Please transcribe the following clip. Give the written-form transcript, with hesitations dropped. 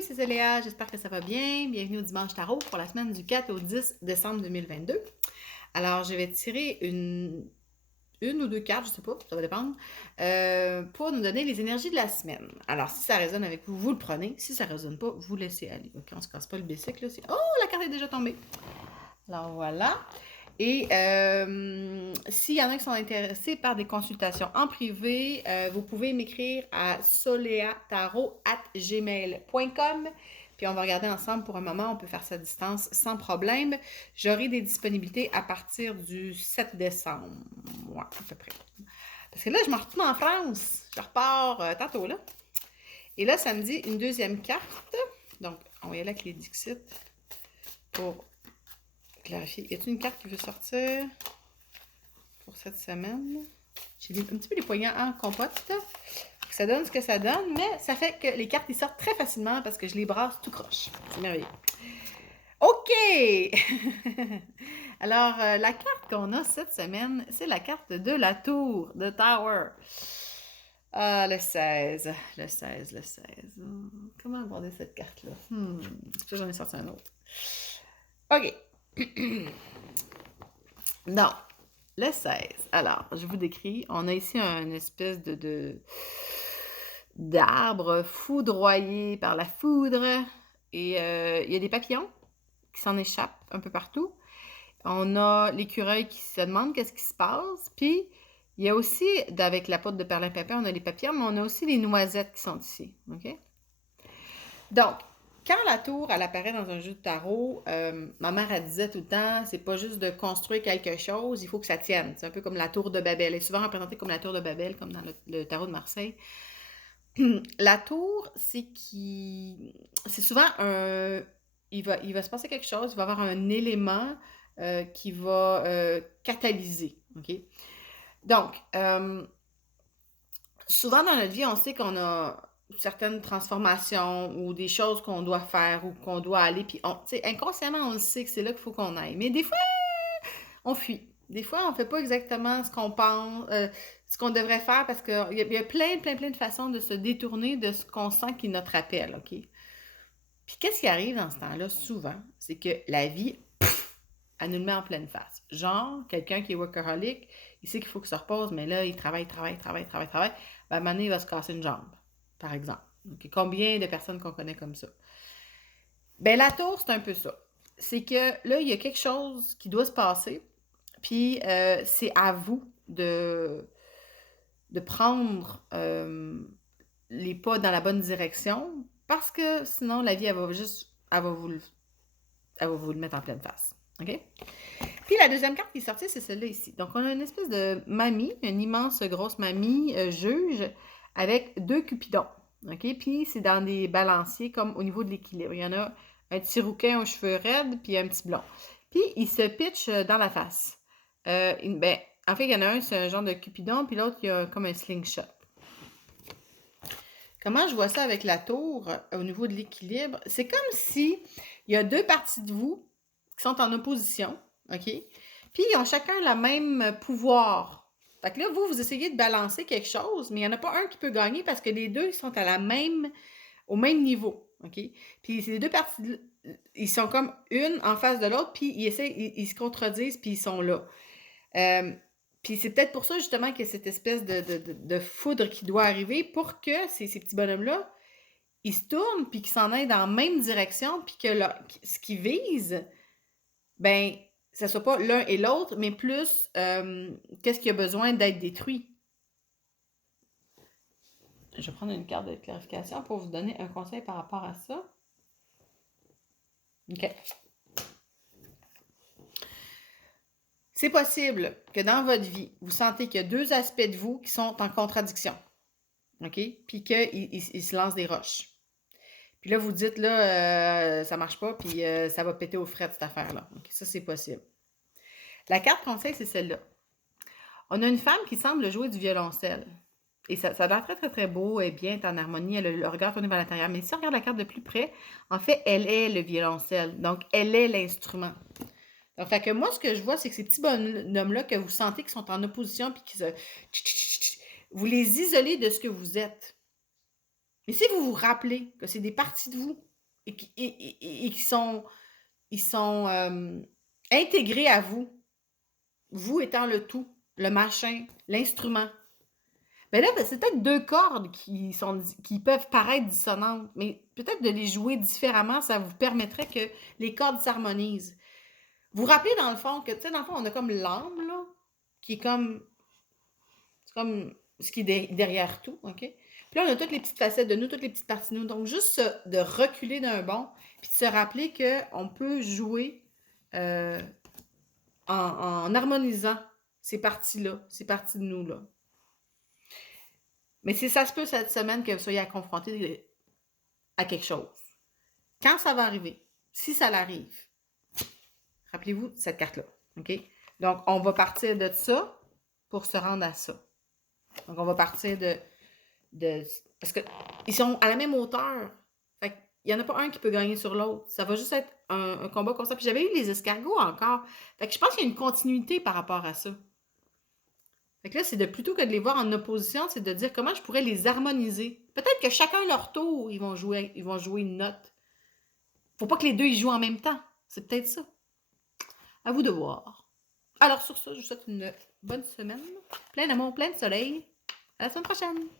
c'est Céléa, j'espère que ça va bien. Bienvenue au Dimanche Tarot pour la semaine du 4 au 10 décembre 2022. Alors, je vais tirer une ou deux cartes, je sais pas, ça va dépendre, pour nous donner les énergies de la semaine. Alors, si ça résonne avec vous, vous le prenez. Si ça résonne pas, vous laissez aller. OK, on se casse pas le bicycle, là. Oh, la carte est déjà tombée. Alors, voilà. Et s'il y en a qui sont intéressés par des consultations en privé, vous pouvez m'écrire à soleatarot@gmail.com. Puis on va regarder ensemble pour un moment, on peut faire ça à distance sans problème. J'aurai des disponibilités à partir du 7 décembre. Ouais, à peu près. Parce que là, je me retourne en France. Je repars tantôt, là. Et là, ça me dit une deuxième carte. Donc, on va y aller avec les Dixit pour clarifier. Y a-t-il une carte qui veut sortir pour cette semaine? J'ai un petit peu les poignets en compote. Ça donne ce que ça donne, mais ça fait que les cartes ils sortent très facilement parce que je les brasse tout croche. C'est merveilleux. OK! Alors, la carte qu'on a cette semaine, c'est la carte de la tour, de Tower. Ah, le 16. Le 16, le 16. Comment aborder cette carte-là? J'en ai sorti un autre. OK. Non, le 16. Alors, je vous décris. On a ici une espèce d'arbre foudroyé par la foudre. Et il y a des papillons qui s'en échappent un peu partout. On a l'écureuil qui se demande qu'est-ce qui se passe. Puis, il y a aussi, avec la poudre de perlimpinpin, on a les papillons, mais on a aussi les noisettes qui sont ici. OK? Donc, quand la tour, elle apparaît dans un jeu de tarot, ma mère, elle disait tout le temps, c'est pas juste de construire quelque chose, il faut que ça tienne. C'est un peu comme la tour de Babel. Elle est souvent représentée comme la tour de Babel, comme dans le tarot de Marseille. La tour, c'est souvent un... Il va se passer quelque chose, il va y avoir un élément qui va catalyser. OK? Donc, souvent dans notre vie, on sait qu'on a certaines transformations ou des choses qu'on doit faire ou qu'on doit aller, puis inconsciemment, on le sait que c'est là qu'il faut qu'on aille. Mais des fois, on fuit. Des fois, on ne fait pas exactement ce qu'on pense, ce qu'on devrait faire parce qu'il y a plein de façons de se détourner de ce qu'on sent qui est notre appel, OK? Puis qu'est-ce qui arrive dans ce temps-là, souvent, c'est que la vie, elle nous le met en pleine face. Genre, quelqu'un qui est workaholic, il sait qu'il faut qu'il se repose, mais là, il travaille. Ben, à un moment donné, il va se casser une jambe, par exemple. Okay? Combien de personnes qu'on connaît comme ça? Ben, la tour, c'est un peu ça. C'est que là, il y a quelque chose qui doit se passer, puis c'est à vous de prendre les pas dans la bonne direction, parce que sinon, la vie, elle va vous le mettre en pleine face. OK? Puis la deuxième carte qui est sortie, c'est celle-là ici. Donc, on a une espèce de mamie, une immense grosse mamie juge avec deux cupidons. OK? Puis c'est dans des balanciers comme au niveau de l'équilibre. Il y en a un petit rouquin aux cheveux raides, puis un petit blond. Puis il se pitch dans la face. En fait, il y en a un, c'est un genre de cupidon, puis l'autre, il y a comme un slingshot. Comment je vois ça avec la tour au niveau de l'équilibre? C'est comme si il y a deux parties de vous qui sont en opposition, OK? Puis ils ont chacun le même pouvoir. Fait que là, vous essayez de balancer quelque chose, mais il n'y en a pas un qui peut gagner parce que les deux, ils sont au même niveau, OK? Puis ces deux parties, ils sont comme une en face de l'autre, puis ils se contredisent, puis ils sont là. Puis c'est peut-être pour ça, justement, qu'il y a cette espèce de foudre qui doit arriver pour que ces petits bonhommes-là, ils se tournent, puis qu'ils s'en aillent dans la même direction, puis que ce qu'ils visent, ben, ça soit pas l'un et l'autre, mais plus qu'est-ce qui a besoin d'être détruit. Je vais prendre une carte de clarification pour vous donner un conseil par rapport à ça. OK. C'est possible que dans votre vie, vous sentez qu'il y a deux aspects de vous qui sont en contradiction. OK? Puis qu'ils se lancent des roches. Puis là, vous dites, là, ça marche pas, puis ça va péter aux frettes, cette affaire-là. Okay? Ça, c'est possible. La carte conseil, c'est celle-là. On a une femme qui semble jouer du violoncelle. Et ça a l'air très, très, très beau, elle est bien, elle est en harmonie, elle a le regard tourné vers l'intérieur. Mais si on regarde la carte de plus près, en fait, elle est le violoncelle. Donc, elle est l'instrument. Donc, fait que moi, ce que je vois, c'est que ces petits bonhommes-là que vous sentez qui sont en opposition, puis vous les isolez de ce que vous êtes. Mais si vous vous rappelez que c'est des parties de vous et ils sont intégrés à vous. Vous étant le tout, le machin, l'instrument. Mais là, c'est peut-être deux cordes qui peuvent paraître dissonantes, mais peut-être de les jouer différemment, ça vous permettrait que les cordes s'harmonisent. Vous vous rappelez dans le fond que, tu sais, dans le fond, on a comme l'âme, là, qui est comme, c'est comme ce qui est derrière tout, OK? Puis là, on a toutes les petites facettes de nous, toutes les petites parties de nous. Donc, juste de reculer d'un bond, puis de se rappeler qu'on peut jouer en harmonisant ces parties-là, ces parties de nous-là. Mais ça se peut cette semaine que vous soyez confronté à quelque chose. Quand ça va arriver, si ça l'arrive, rappelez-vous cette carte-là, OK? Donc, on va partir de ça pour se rendre à ça. Donc, on va partir parce qu'ils sont à la même hauteur. Fait qu'il n'y en a pas un qui peut gagner sur l'autre. Ça va juste être un combat constant. Puis j'avais eu les escargots encore. Fait que je pense qu'il y a une continuité par rapport à ça. Fait que là, c'est plutôt que de les voir en opposition, c'est de dire comment je pourrais les harmoniser. Peut-être que chacun leur tour, ils vont jouer une note. Faut pas que les deux y jouent en même temps. C'est peut-être ça. À vous de voir. Alors sur ça, je vous souhaite une bonne semaine. Plein d'amour, plein de soleil. À la semaine prochaine.